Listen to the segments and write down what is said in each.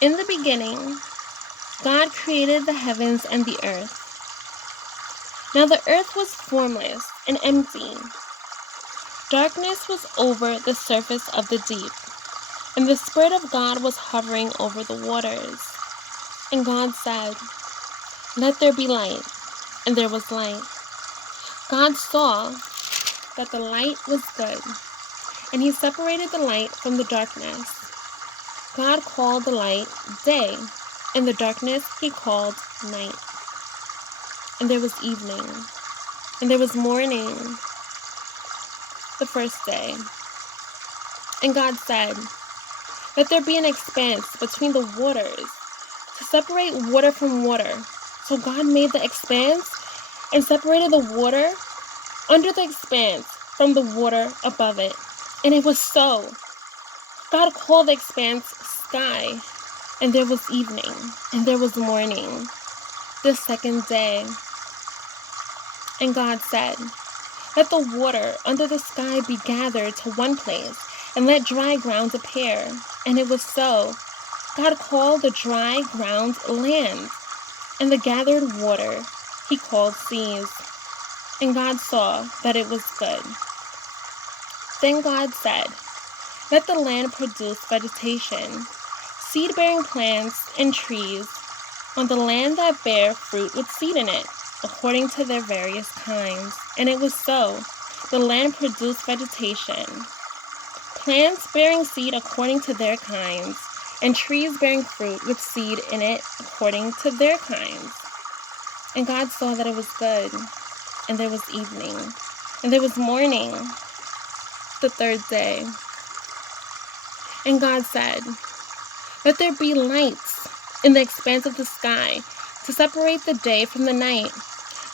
In the beginning, God created the heavens and the earth. Now the earth was formless and empty. Darkness was over the surface of the deep, and the Spirit of God was hovering over the waters. And God said, "Let there be light," and there was light. God saw that the light was good, and he separated the light from the darkness. God called the light day, and the darkness he called night. And there was evening, and there was morning, the first day. And God said, "Let there be an expanse between the waters to separate water from water." So God made the expanse and separated the water under the expanse from the water above it. And it was so. God called the expanse sky, and there was evening, and there was morning, the second day. And God said, "Let the water under the sky be gathered to one place, and let dry ground appear." And it was so. God called the dry ground land, and the gathered water he called seas. And God saw that it was good. Then God said, "Let the land produce vegetation, seed-bearing plants and trees, on the land that bear fruit with seed in it, according to their various kinds." And it was so. The land produced vegetation, plants bearing seed according to their kinds, and trees bearing fruit with seed in it according to their kinds. And God saw that it was good. And there was evening, and there was morning, the third day. And God said, "Let there be lights in the expanse of the sky to separate the day from the night,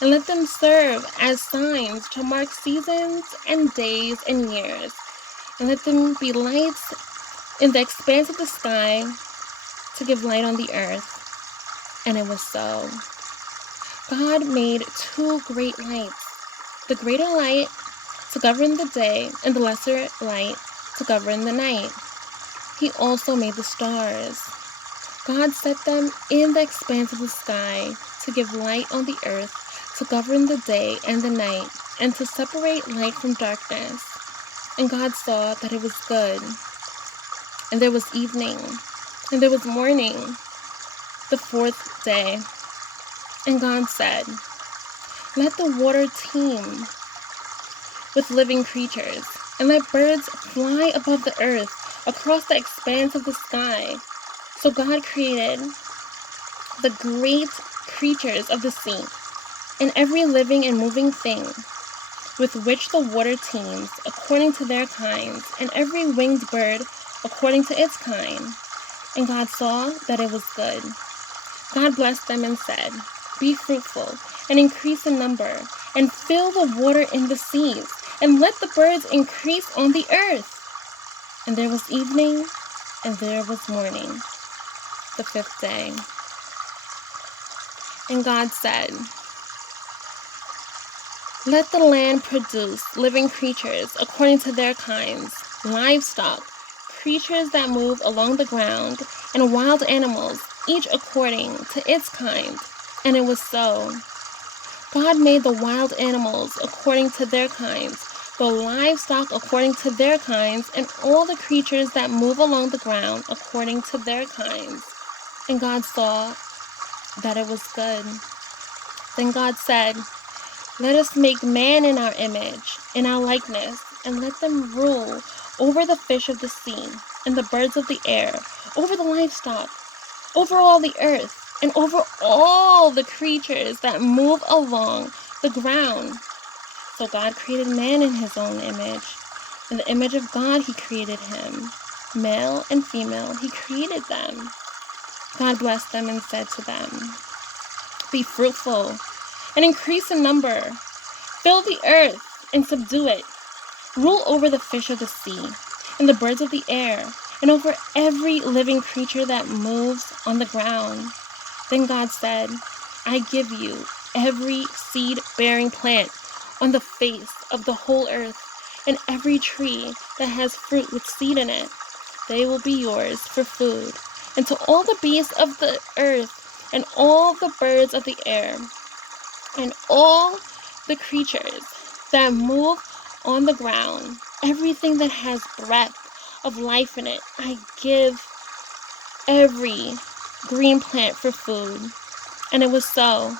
and let them serve as signs to mark seasons and days and years, and let them be lights in the expanse of the sky to give light on the earth." And it was so. God made two great lights, the greater light to govern the day, and the lesser light to govern the night. He also made the stars. God set them in the expanse of the sky to give light on the earth, to govern the day and the night, and to separate light from darkness. And God saw that it was good. And there was evening, and there was morning, the fourth day. And God said, "Let the water teem with living creatures, and let birds fly above the earth across the expanse of the sky." So God created the great creatures of the sea, and every living and moving thing with which the water teems according to their kinds, and every winged bird according to its kind. And God saw that it was good. God blessed them and said, "Be fruitful and increase in number, and fill the water in the seas, and let the birds increase on the earth." And there was evening, and there was morning, the fifth day. And God said, "Let the land produce living creatures according to their kinds, livestock, creatures that move along the ground, and wild animals, each according to its kind." And it was so. God made the wild animals according to their kinds, the livestock according to their kinds, and all the creatures that move along the ground according to their kinds. And God saw that it was good. Then God said, "Let us make man in our image, in our likeness, and let them rule over the fish of the sea, and the birds of the air, over the livestock, over all the earth, and over all the creatures that move along the ground." So God created man in his own image. In the image of God he created him. Male and female he created them. God blessed them and said to them, "Be fruitful and increase in number. Fill the earth and subdue it. Rule over the fish of the sea and the birds of the air, and over every living creature that moves on the ground." Then God said, "I give you every seed-bearing plant on the face of the whole earth, and every tree that has fruit with seed in it. They will be yours for food. and to all the beasts of the earth, and all the birds of the air, and all the creatures that move on the ground, everything that has breath of life in it, I give every green plant for food. And it was so.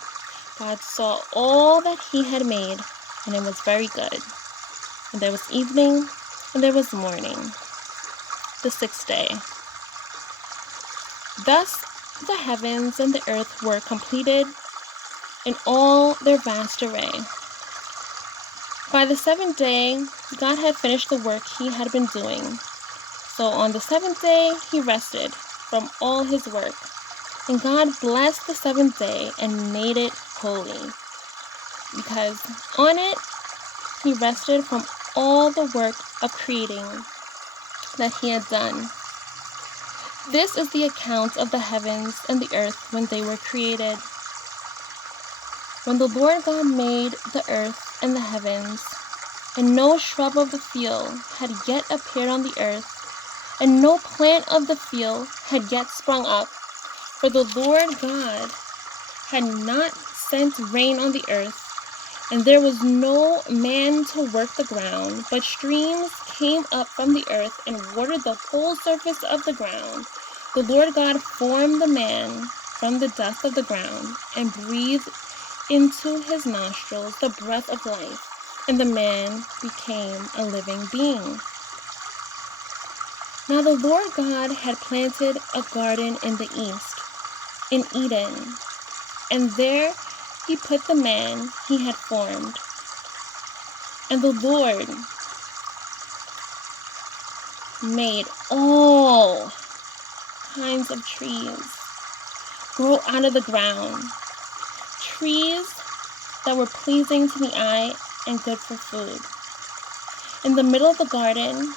God saw all that he had made, and it was very good. And there was evening, and there was morning, the sixth day. Thus the heavens and the earth were completed in all their vast array. By the seventh day, God had finished the work he had been doing. So on the seventh day, he rested from all his work. And God blessed the seventh day and made it holy, because on it he rested from all the work of creating that he had done. This is the account of the heavens and the earth when they were created. When the Lord God made the earth and the heavens, and no shrub of the field had yet appeared on the earth, and no plant of the field had yet sprung up, for the Lord God had not sent rain on the earth, and there was no man to work the ground, but streams came up from the earth and watered the whole surface of the ground. The Lord God formed the man from the dust of the ground and breathed into his nostrils the breath of life, and the man became a living being. Now the Lord God had planted a garden in the east, in Eden, and there he put the man he had formed. And the Lord made all kinds of trees grow out of the ground, trees that were pleasing to the eye and good for food. In the middle of the garden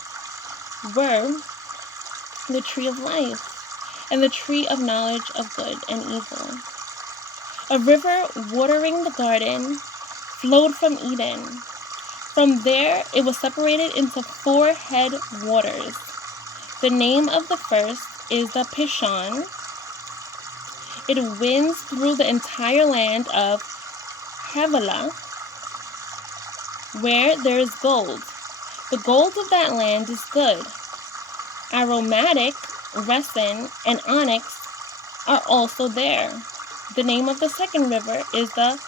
were the tree of life and the tree of knowledge of good and evil. A river watering the garden flowed from Eden. From there it was separated into 4 head waters. The name of the first is the Pishon. It winds through the entire land of Havilah, where there is gold. The gold of that land is good. Aromatic, resin, and onyx are also there. The name of the second river is the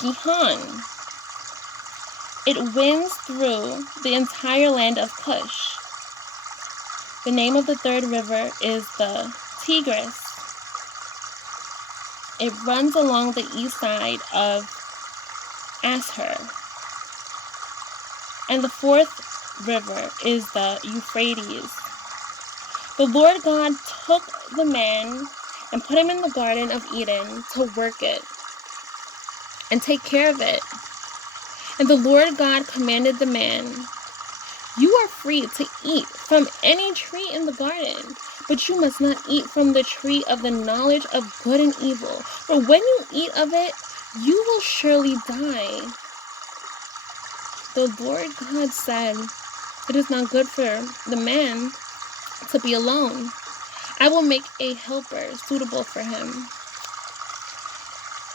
Gihon. It winds through the entire land of Cush. The name of the third river is the Tigris. It runs along the east side of Ashur. And the fourth river is the Euphrates. The Lord God took the man and put him in the Garden of Eden to work it and take care of it. And the Lord God commanded the man, "You are free to eat from any tree in the garden, but you must not eat from the tree of the knowledge of good and evil. For when you eat of it, you will surely die." The Lord God said, "It is not good for the man to be alone. I will make a helper suitable for him."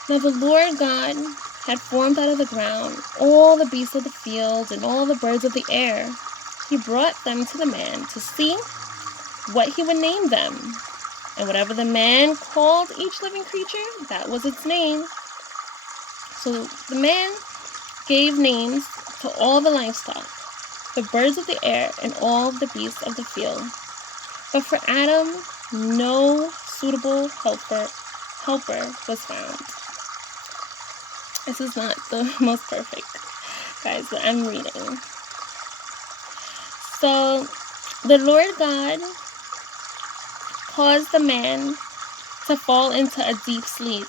Now the Lord God had formed out of the ground all the beasts of the field and all the birds of the air. He brought them to the man to see what he would name them. And whatever the man called each living creature, that was its name. So the man gave names to all the livestock, the birds of the air, and all the beasts of the field. But for Adam, no suitable helper was found. This is not the most perfect, guys, but I'm reading. So the Lord God caused the man to fall into a deep sleep.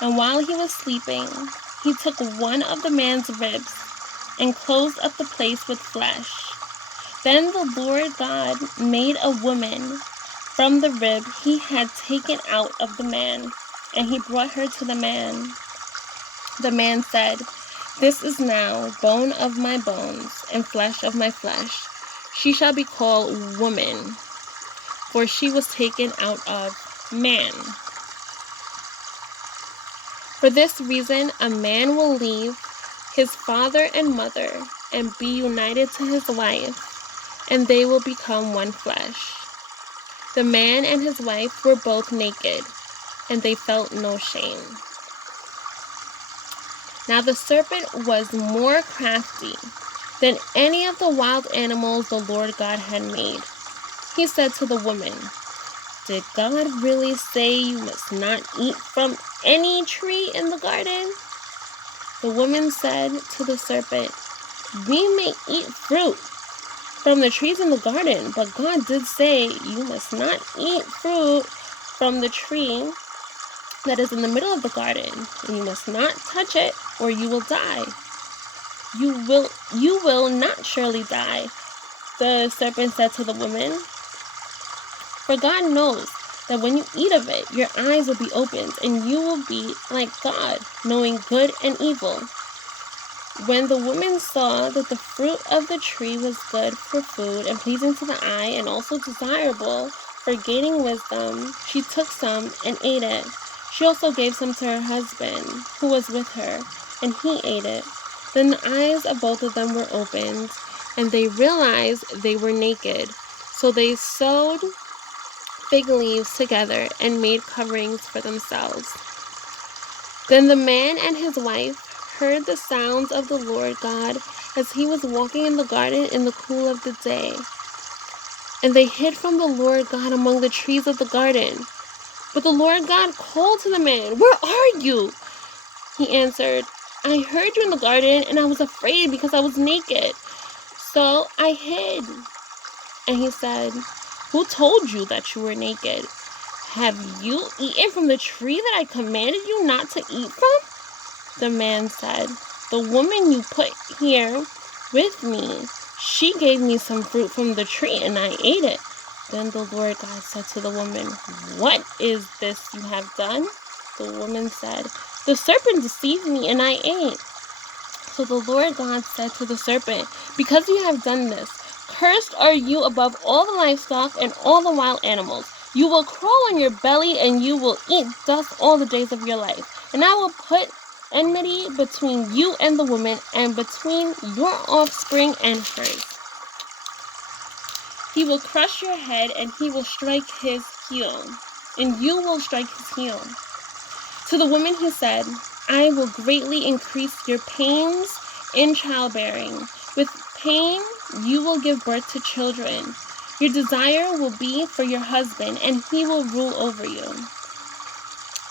And while he was sleeping, he took one of the man's ribs and closed up the place with flesh. Then the Lord God made a woman from the rib he had taken out of the man, and he brought her to the man. The man said, "This is now bone of my bones and flesh of my flesh. She shall be called woman, for she was taken out of man. For this reason, a man will leave his father and mother and be united to his wife, and they will become one flesh. The man and his wife were both naked, and they felt no shame. Now the serpent was more crafty than any of the wild animals the Lord God had made. He said to the woman, "Did God really say you must not eat from any tree in the garden?" The woman said to the serpent, "We may eat fruit from the trees in the garden, but God did say you must not eat fruit from the tree that is in the middle of the garden, and you must not touch it, or you will die. You will not surely die," the serpent said to the woman. "For God knows that when you eat of it, your eyes will be opened, and you will be like God, knowing good and evil." When the woman saw that the fruit of the tree was good for food and pleasing to the eye and also desirable for gaining wisdom, she took some and ate it. She also gave some to her husband, who was with her, and he ate it. Then the eyes of both of them were opened, and they realized they were naked. So they sewed fig leaves together and made coverings for themselves. Then the man and his wife heard the sounds of the Lord God as he was walking in the garden in the cool of the day. And they hid from the Lord God among the trees of the garden. But the Lord God called to the man, "Where are you?" He answered, "I heard you in the garden, and I was afraid because I was naked. So I hid." And he said, "Who told you that you were naked? Have you eaten from the tree that I commanded you not to eat from?" The man said, "The woman you put here with me, she gave me some fruit from the tree, and I ate it." Then the Lord God said to the woman, "What is this you have done?" The woman said, "The serpent deceived me, and I ate." So the Lord God said to the serpent, "Because you have done this, cursed are you above all the livestock and all the wild animals. You will crawl on your belly, and you will eat dust all the days of your life. And I will put enmity between you and the woman, and between your offspring and hers. He will crush your head, and he will strike his heel, and you will strike his heel." To the woman he said, "I will greatly increase your pains in childbearing. With pain you will give birth to children. Your desire will be for your husband, and he will rule over you."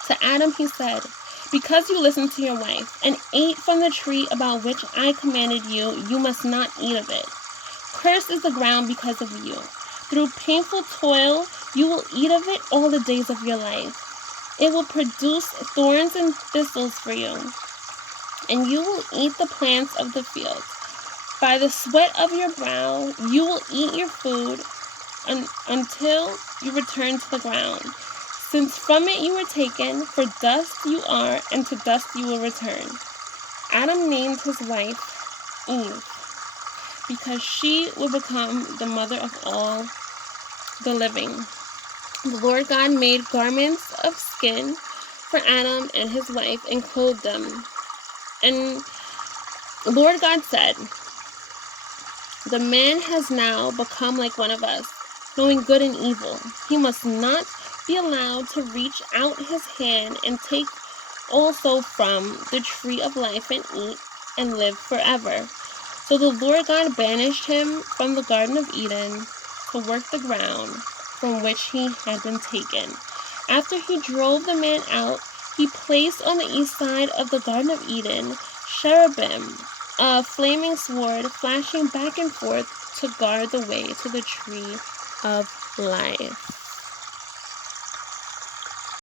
To Adam he said, "Because you listened to your wife and ate from the tree about which I commanded you, you must not eat of it. Cursed is the ground because of you. Through painful toil you will eat of it all the days of your life. It will produce thorns and thistles for you, and you will eat the plants of the field. By the sweat of your brow you will eat your food until you return to the ground, since from it you were taken, for dust you are, and to dust you will return." Adam named his wife Eve, because she would become the mother of all the living. The Lord God made garments of skin for Adam and his wife and clothed them. And the Lord God said, "The man has now become like one of us, knowing good and evil. He must not be allowed to reach out his hand and take also from the tree of life and eat and live forever." So the Lord God banished him from the Garden of Eden to work the ground from which he had been taken. After he drove the man out, he placed on the east side of the Garden of Eden cherubim, a flaming sword flashing back and forth to guard the way to the tree of life.